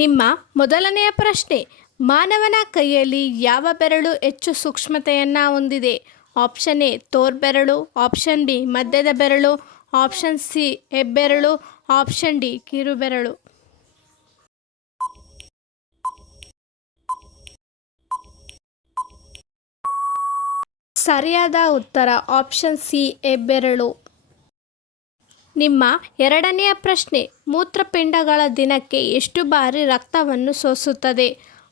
ನಿಮ್ಮ ಮೊದಲನೆಯ ಪ್ರಶ್ನೆ, ಮಾನವನ ಕೈಯಲ್ಲಿ ಯಾವ ಬೆರಳು ಹೆಚ್ಚು ಸೂಕ್ಷ್ಮತೆಯನ್ನು ಹೊಂದಿದೆ? ಆಪ್ಷನ್ ಎ ತೋರ್ಬೆರಳು, ಆಪ್ಷನ್ ಬಿ ಮಧ್ಯದ ಬೆರಳು, ಆಪ್ಷನ್ ಸಿ ಹೆಬ್ಬೆರಳು, ಆಪ್ಷನ್ ಡಿ ಕಿರುಬೆರಳು. ಸರಿಯಾದ ಉತ್ತರ ಆಪ್ಷನ್ ಸಿ ಹೆಬ್ಬೆರಳು. ನಿಮ್ಮ ಎರಡನೆಯ ಪ್ರಶ್ನೆ, ಮೂತ್ರಪಿಂಡಗಳ ದಿನಕ್ಕೆ ಎಷ್ಟು ಬಾರಿ ರಕ್ತವನ್ನು ಸೋಸುತ್ತದೆ?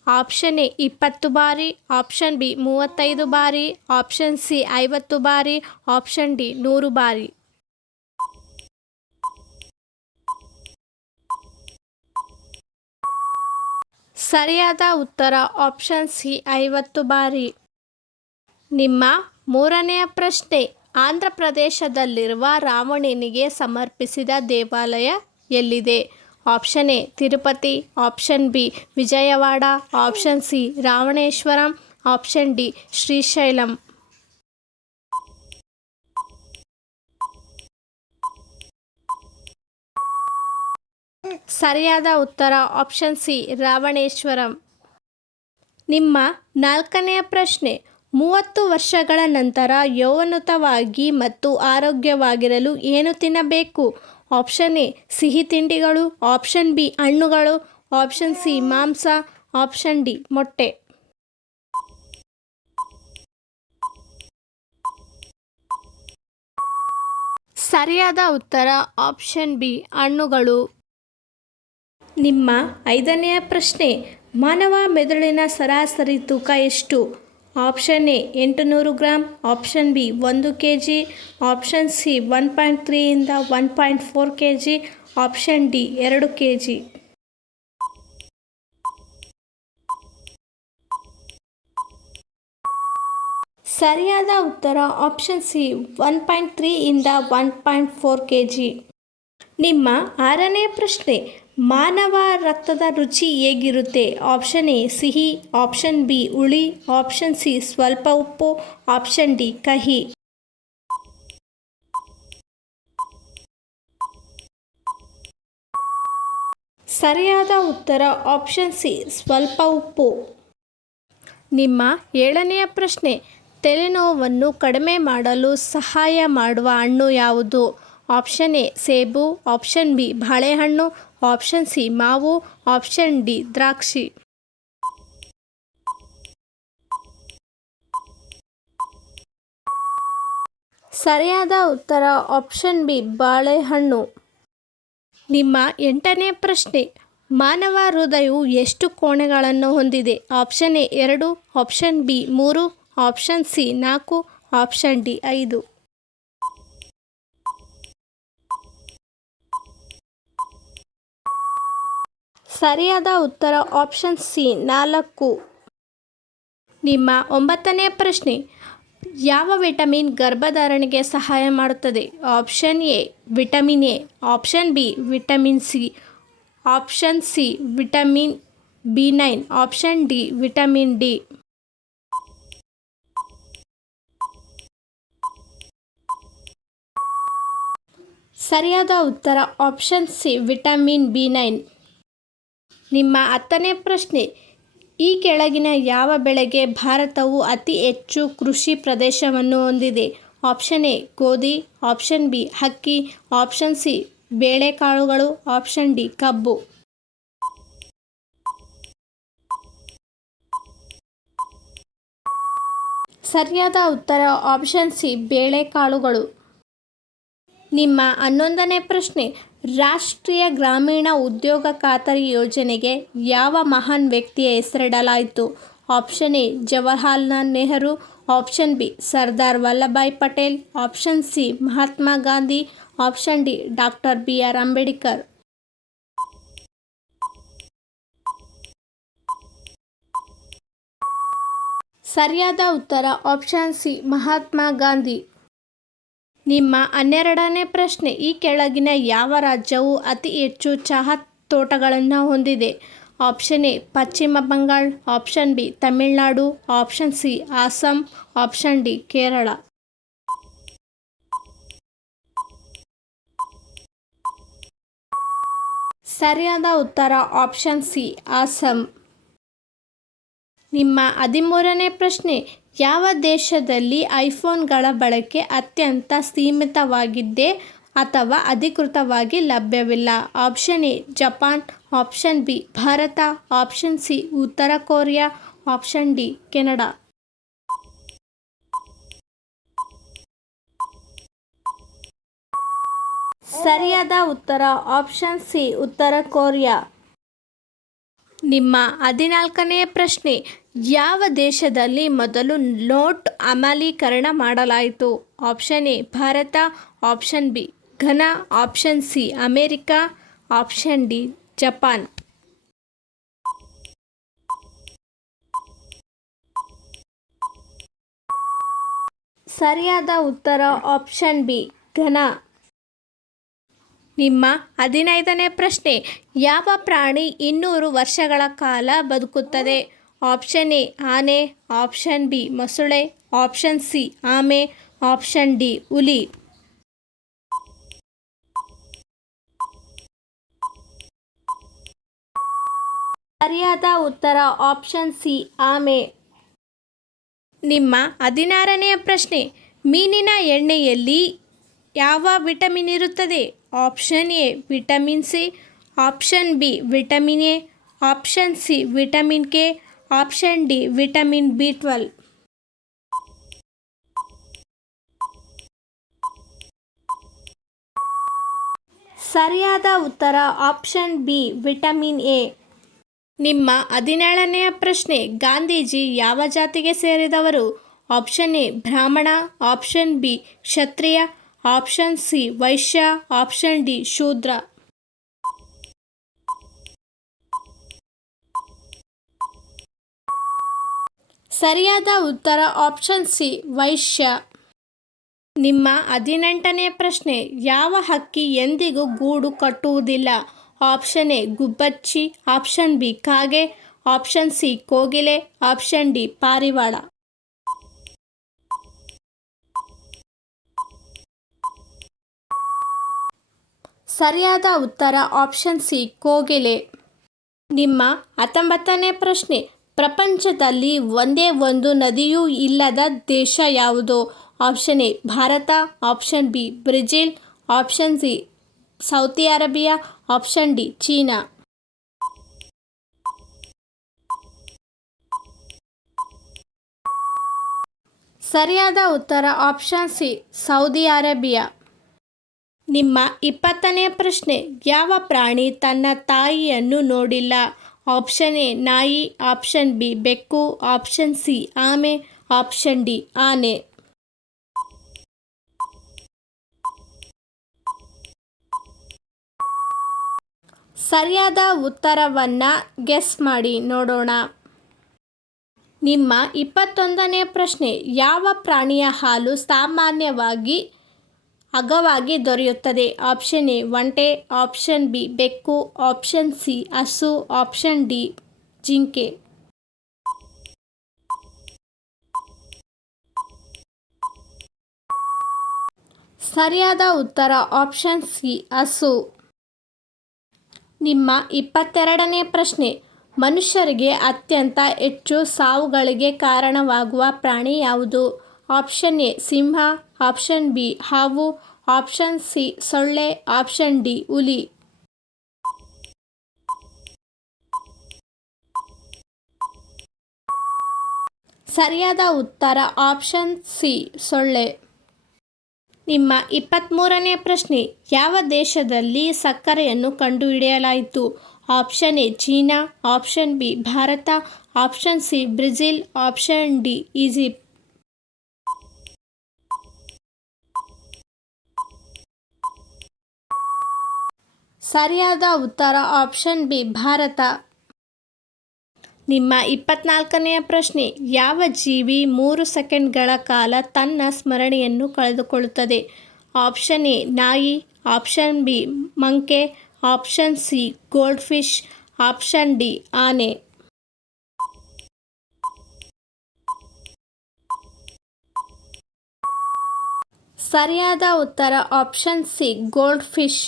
ಆಪ್ಷನ್ ಎ 20 ಬಾರಿ, ಆಪ್ಷನ್ ಬಿ 35 ಬಾರಿ, ಆಪ್ಷನ್ ಸಿ 50 ಬಾರಿ, ಆಪ್ಷನ್ ಡಿ 100 ಬಾರಿ. ಸರಿಯಾದ ಉತ್ತರ ಆಪ್ಷನ್ ಸಿ 50 ಬಾರಿ. ನಿಮ್ಮ ಮೂರನೆಯ ಪ್ರಶ್ನೆ, ಆಂಧ್ರ ಪ್ರದೇಶದಲ್ಲಿರುವ ರಾವಣನಿಗೆ ಸಮರ್ಪಿಸಿದ ದೇವಾಲಯ ಎಲ್ಲಿದೆ? Option A Tirupati, option B Vijayawada, option C Ravaneshwaram, option D Srisailam. ಸರಿಯಾದ ಉತ್ತರ ಆಪ್ಷನ್ ಸಿ ರಾವಣೇಶ್ವರಂ. ನಿಮ್ಮ ನಾಲ್ಕನೆಯ ಪ್ರಶ್ನೆ, 30 ವರ್ಷಗಳ ನಂತರ ಯೌವನಯುತವಾಗಿ ಮತ್ತು ಆರೋಗ್ಯವಾಗಿರಲು ಏನು ತಿನ್ನಬೇಕು? ಆಪ್ಷನ್ ಎ ಸಿಹಿ ತಿಂಡಿಗಳು, ಆಪ್ಷನ್ ಬಿ ಹಣ್ಣುಗಳು, ಆಪ್ಷನ್ ಸಿ ಮಾಂಸ, ಆಪ್ಷನ್ ಡಿ ಮೊಟ್ಟೆ. ಸರಿಯಾದ ಉತ್ತರ ಆಪ್ಷನ್ ಬಿ ಹಣ್ಣುಗಳು. ನಿಮ್ಮ ಐದನೆಯ ಪ್ರಶ್ನೆ, ಮಾನವ ಮೆದುಳಿನ ಸರಾಸರಿ ತೂಕ ಎಷ್ಟು? Option A 800 gram, option B 1 kg, option C 1.3 ಇಂದ 1.4 kg, ಆಪ್ಷನ್ ಡಿ 2 kg. ಸರಿಯಾದ ಉತ್ತರ ಆಪ್ಷನ್ ಸಿ 1.3 ಇಂದ 1.4 kg. ನಿಮ್ಮ ಆರನೇ ಪ್ರಶ್ನೆ, ಮಾನವ ರಕ್ತದ ರುಚಿ ಹೇಗಿರುತ್ತೆ? ಆಪ್ಷನ್ ಎ ಸಿಹಿ, ಆಪ್ಷನ್ ಬಿ ಹುಳಿ, ಆಪ್ಷನ್ ಸಿ ಸ್ವಲ್ಪ ಉಪ್ಪು, ಆಪ್ಷನ್ ಡಿ ಕಹಿ. ಸರಿಯಾದ ಉತ್ತರ ಆಪ್ಷನ್ ಸಿ ಸ್ವಲ್ಪ ಉಪ್ಪು. ನಿಮ್ಮ ಏಳನೆಯ ಪ್ರಶ್ನೆ, ತಲೆನೋವನ್ನು ಕಡಿಮೆ ಮಾಡಲು ಸಹಾಯ ಮಾಡುವ ಹಣ್ಣು ಯಾವುದು? ಆಪ್ಷನ್ ಎ ಸೇಬು, ಆಪ್ಷನ್ ಬಿ ಬಾಳೆಹಣ್ಣು, ಆಪ್ಷನ್ ಸಿ ಮಾವು, ಆಪ್ಷನ್ ಡಿ ದ್ರಾಕ್ಷಿ. ಸರಿಯಾದ ಉತ್ತರ ಆಪ್ಷನ್ ಬಿ ಬಾಳೆಹಣ್ಣು. ನಿಮ್ಮ ಎಂಟನೇ ಪ್ರಶ್ನೆ, ಮಾನವ ಹೃದಯವು ಎಷ್ಟು ಕೋಣೆಗಳನ್ನು ಹೊಂದಿದೆ? Option A 2, option B 3, option C 4, option D 5. ಸರಿಯಾದ ಉತ್ತರ ಆಪ್ಷನ್ ಸಿ 4. ನಿಮ್ಮ ಒಂಬತ್ತನೇ ಪ್ರಶ್ನೆ, ಯಾವ ವಿಟಮಿನ್ ಗರ್ಭಧಾರಣೆಗೆ ಸಹಾಯ ಮಾಡುತ್ತದೆ? Option A vitamin A, option B vitamin C, option C vitamin B9, option D vitamin D. ಸರಿಯಾದ ಉತ್ತರ ಆಪ್ಷನ್ ಸಿ ವಿಟಮಿನ್ B9. ನಿಮ್ಮ 10ನೇ ಪ್ರಶ್ನೆ, ಈ ಕೆಳಗಿನ ಯಾವ ಬೆಳೆಗೆ ಭಾರತವು ಅತಿ ಹೆಚ್ಚು ಕೃಷಿ ಪ್ರದೇಶವನ್ನು ಹೊಂದಿದೆ? ಆಪ್ಷನ್ ಎ ಗೋಧಿ, ಆಪ್ಷನ್ ಬಿ ಅಕ್ಕಿ, ಆಪ್ಷನ್ ಸಿ ಬೇಳೆಕಾಳುಗಳು, ಆಪ್ಷನ್ ಡಿ ಕಬ್ಬು. ಸರಿಯಾದ ಉತ್ತರ ಆಪ್ಷನ್ ಸಿ ಬೇಳೆಕಾಳುಗಳು. ನಿಮ್ಮ 11ನೇ ಪ್ರಶ್ನೆ, ರಾಷ್ಟ್ರೀಯ ಗ್ರಾಮೀಣ ಉದ್ಯೋಗ ಖಾತರಿ ಯೋಜನೆಗೆ ಯಾವ ಮಹಾನ್ ವ್ಯಕ್ತಿಯ ಹೆಸರಿಡಲಾಯಿತು? Option A Jawaharlal Nehru, option B Sardar Vallabhbhai Patel, option C Mahatma Gandhi, option D doctor BR Ambedkar. ಸರಿಯಾದ ಉತ್ತರ ಆಪ್ಷನ್ ಸಿ ಮಹಾತ್ಮ ಗಾಂಧಿ. ನಿಮ್ಮ 12ನೇ ಪ್ರಶ್ನೆ, ಈ ಕೆಳಗಿನ ಯಾವ ರಾಜ್ಯವು ಅತಿ ಹೆಚ್ಚು ಚಹಾ ತೋಟಗಳನ್ನು ಹೊಂದಿದೆ? Option A Paschima Bangala, option B Tamil Nadu, option C Assam, option D Kerala. ಸರಿಯಾದ ಉತ್ತರ ಆಪ್ಷನ್ ಸಿ ಅಸ್ಸಾಂ. ನಿಮ್ಮ 13ನೇ ಪ್ರಶ್ನೆ, ಯಾವ ದೇಶದಲ್ಲಿ ಐಫೋನ್ಗಳ ಬಳಕೆ ಅತ್ಯಂತ ಸೀಮಿತವಾಗಿದ್ದೆ ಅಥವಾ ಅಧಿಕೃತವಾಗಿ ಲಭ್ಯವಿಲ್ಲ? Option A Japan, option B Bharat, option C ಉತ್ತರ ಕೊರಿಯಾ, ಆಪ್ಷನ್ ಡಿ ಕೆನಡಾ. ಸರಿಯಾದ ಉತ್ತರ ಆಪ್ಷನ್ ಸಿ ಉತ್ತರ ಕೊರಿಯಾ. ನಿಮ್ಮ 14ನೇ ಪ್ರಶ್ನೆ, ಯಾವ ದೇಶದಲ್ಲಿ ಮೊದಲು ನೋಟ್ ಅಮಲೀಕರಣ ಮಾಡಲಾಯಿತು? Option A Bharat, option B Ghana, option C America, option D Japan. ಸರಿಯಾದ ಉತ್ತರ ಆಪ್ಷನ್ ಬಿ ಘನಾ. ನಿಮ್ಮ 15ನೇ ಪ್ರಶ್ನೆ, ಯಾವ ಪ್ರಾಣಿ 200 ವರ್ಷಗಳ ಕಾಲ ಬದುಕುತ್ತದೆ? ಆಪ್ಷನ್ ಎ ಆನೆ, ಆಪ್ಷನ್ ಬಿ ಮೊಸಳೆ, ಆಪ್ಷನ್ ಸಿ ಆಮೆ, ಆಪ್ಷನ್ ಡಿ ಹುಲಿ. ಸರಿಯಾದ ಉತ್ತರ ಆಪ್ಷನ್ ಸಿ ಆಮೆ. ನಿಮ್ಮ 16ನೇ ಪ್ರಶ್ನೆ, ಮೀನಿನ ಎಣ್ಣೆಯಲ್ಲಿ ಯಾವ ವಿಟಮಿನ್ ಇರುತ್ತದೆ? Option A vitamin C, option B vitamin A, option C vitamin K, option D vitamin ಬಿ12. ಸರಿಯಾದ ಉತ್ತರ ಆಪ್ಷನ್ ಬಿ ವಿಟಮಿನ್ ಎ. ನಿಮ್ಮ 17ನೇ ಪ್ರಶ್ನೆ, ಗಾಂಧೀಜಿ ಯಾವ ಜಾತಿಗೆ ಸೇರಿದವರು? ಆಪ್ಷನ್ ಎ ಬ್ರಾಹ್ಮಣ, ಆಪ್ಷನ್ ಬಿ ಕ್ಷತ್ರಿಯ, ಆಪ್ಷನ್ ಸಿ ವೈಶ್ಯ, ಆಪ್ಷನ್ ಡಿ ಶೂದ್ರ. ಸರಿಯಾದ ಉತ್ತರ ಆಪ್ಷನ್ ಸಿ ವೈಶ್ಯ. ನಿಮ್ಮ 18ನೇ ಪ್ರಶ್ನೆ, ಯಾವ ಹಕ್ಕಿ ಎಂದಿಗೂ ಗೂಡು ಕಟ್ಟುವುದಿಲ್ಲ? ಆಪ್ಷನ್ ಎ ಗುಬ್ಬಚ್ಚಿ, ಆಪ್ಷನ್ ಬಿ ಕಾಗೆ, ಆಪ್ಷನ್ ಸಿ ಕೋಗಿಲೆ, ಆಪ್ಷನ್ ಡಿ ಪಾರಿವಾಳ. ಸರಿಯಾದ ಉತ್ತರ ಆಪ್ಷನ್ ಸಿ ಕೋಗಿಲೆ. ನಿಮ್ಮ 19ನೇ ಪ್ರಶ್ನೆ, ಪ್ರಪಂಚದಲ್ಲಿ ಒಂದೇ ಒಂದು ನದಿಯೂ ಇಲ್ಲದ ದೇಶ ಯಾವುದು? Option A Bharat, option B Brazil, option C Saudi Arabia, option D China. ಸರಿಯಾದ ಉತ್ತರ ಆಪ್ಷನ್ ಸಿ ಸೌದಿ ಅರೇಬಿಯಾ. ನಿಮ್ಮ 20ನೇ ಪ್ರಶ್ನೆ, ಯಾವ ಪ್ರಾಣಿ ತನ್ನ ತಾಯಿಯನ್ನು ನೋಡಿಲ್ಲ? ಆಪ್ಷನ್ ಎ ನಾಯಿ, ಆಪ್ಷನ್ ಬಿ ಬೆಕ್ಕು, ಆಪ್ಷನ್ ಸಿ ಆಮೆ, ಆಪ್ಷನ್ ಡಿ ಆನೆ. ಸರಿಯಾದ ಉತ್ತರವನ್ನು ಗೆಸ್ ಮಾಡಿ ನೋಡೋಣ. ನಿಮ್ಮ 21ನೇ ಪ್ರಶ್ನೆ, ಯಾವ ಪ್ರಾಣಿಯ ಹಾಲು ಸಾಮಾನ್ಯವಾಗಿ ಅಗ್ಗವಾಗಿ ದೊರೆಯುತ್ತದೆ? ಆಪ್ಷನ್ ಎ ಒಂಟೆ, ಆಪ್ಷನ್ ಬಿ ಬೆಕ್ಕು, ಆಪ್ಷನ್ ಸಿ ಹಸು, ಆಪ್ಷನ್ ಡಿ ಜಿಂಕೆ. ಸರಿಯಾದ ಉತ್ತರ ಆಪ್ಷನ್ ಸಿ ಹಸು. ನಿಮ್ಮ 22ನೇ ಪ್ರಶ್ನೆ, ಮನುಷ್ಯರಿಗೆ ಅತ್ಯಂತ ಹೆಚ್ಚು ಸಾವುಗಳಿಗೆ ಕಾರಣವಾಗುವ ಪ್ರಾಣಿ ಯಾವುದು? Option A Simha, option B ಹಾವು, ಆಪ್ಷನ್ ಸಿ ಸೊಳ್ಳೆ, ಆಪ್ಷನ್ ಡಿ ಹುಲಿ. ಸರಿಯಾದ ಉತ್ತರ ಆಪ್ಷನ್ ಸಿ ಸೊಳ್ಳೆ. ನಿಮ್ಮ 23ನೇ ಪ್ರಶ್ನೆ, ಯಾವ ದೇಶದಲ್ಲಿ ಸಕ್ಕರೆಯನ್ನು ಕಂಡುಹಿಡಿಯಲಾಯಿತು? Option A China, option B Bharat, option C Brazil, option D Egypt. ಸರಿಯಾದ ಉತ್ತರ ಆಪ್ಷನ್ ಬಿ ಭಾರತ. ನಿಮ್ಮ 24ನೇ ಪ್ರಶ್ನೆ, ಯಾವ ಜೀವಿ 3 ಸೆಕೆಂಡ್ಗಳ ಕಾಲ ತನ್ನ ಸ್ಮರಣೆಯನ್ನು ಕಳೆದುಕೊಳ್ಳುತ್ತದೆ? ಆಪ್ಷನ್ ಎ ನಾಯಿ, option B monkey, option C goldfish, option D ಆನೆ. ಸರಿಯಾದ ಉತ್ತರ ಆಪ್ಷನ್ ಸಿ ಗೋಲ್ಡ್ ಫಿಶ್.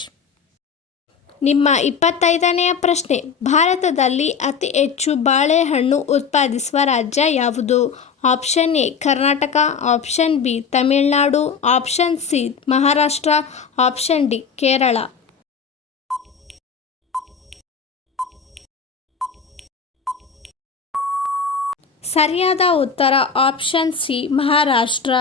ನಿಮ್ಮ 25ನೆಯ ಪ್ರಶ್ನೆ, ಭಾರತದಲ್ಲಿ ಅತಿ ಹೆಚ್ಚು ಬಾಳೆಹಣ್ಣು ಉತ್ಪಾದಿಸುವ ರಾಜ್ಯ ಯಾವುದು? Option A Karnataka, option B Tamil Nadu, option C Maharashtra, option D Kerala. ಸರಿಯಾದ ಉತ್ತರ ಆಪ್ಷನ್ ಸಿ ಮಹಾರಾಷ್ಟ್ರ.